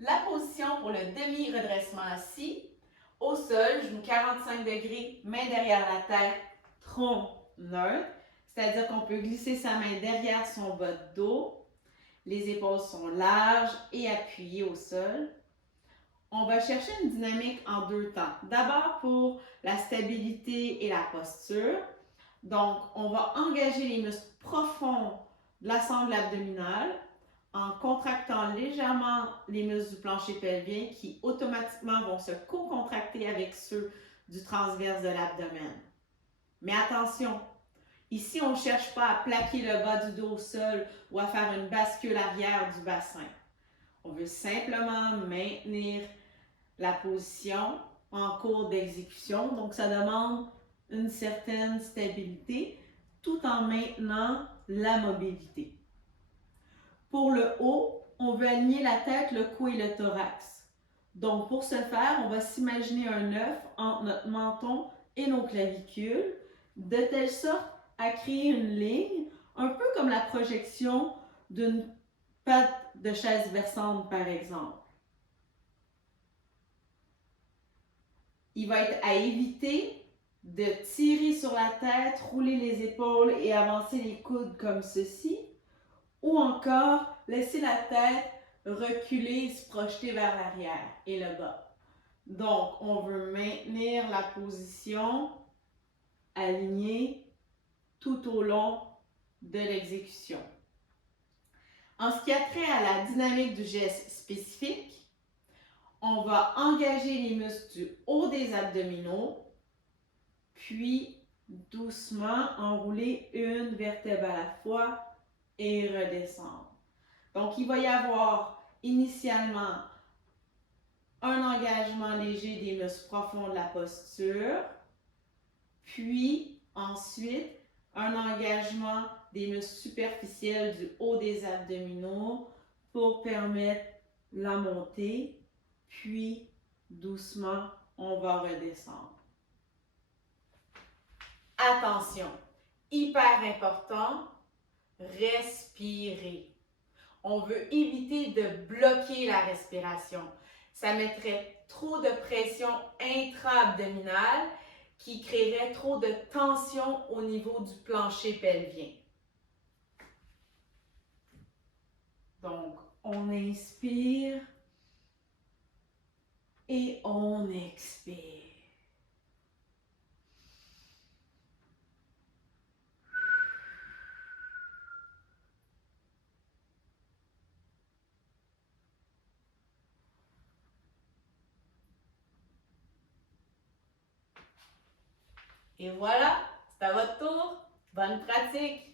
La position pour le demi-redressement assis. Au sol, genoux 45 degrés, main derrière la tête, tronc neutre. C'est-à-dire qu'on peut glisser sa main derrière son bas de dos. Les épaules sont larges et appuyées au sol. On va chercher une dynamique en deux temps. D'abord pour la stabilité et la posture. Donc, on va engager les muscles profonds de la sangle abdominale en contractant légèrement les muscles du plancher pelvien qui automatiquement vont se co-contracter avec ceux du transverse de l'abdomen. Mais attention, ici on ne cherche pas à plaquer le bas du dos au sol ou à faire une bascule arrière du bassin. On veut simplement maintenir la position en cours d'exécution. Donc, ça demande une certaine stabilité tout en maintenant la mobilité. Pour le haut, on veut aligner la tête, le cou et le thorax. Donc, pour ce faire, on va s'imaginer un œuf entre notre menton et nos clavicules, de telle sorte à créer une ligne, un peu comme la projection d'une patte de chaise versante, par exemple. Il va être à éviter de tirer sur la tête, rouler les épaules et avancer les coudes comme ceci, ou encore laisser la tête reculer et se projeter vers l'arrière et le bas. Donc, on veut maintenir la position alignée tout au long de l'exécution. En ce qui a trait à la dynamique du geste spécifique, on va engager les muscles du haut des abdominaux, puis doucement enrouler une vertèbre à la fois et redescendre. Donc, il va y avoir initialement un engagement léger des muscles profonds de la posture, puis ensuite un engagement des muscles superficiels du haut des abdominaux pour permettre la montée, puis doucement, on va redescendre. Attention, hyper important, respirer. On veut éviter de bloquer la respiration. Ça mettrait trop de pression intra-abdominale qui créerait trop de tension au niveau du plancher pelvien. Donc, on inspire et on expire. Et voilà, c'est à votre tour. Bonne pratique!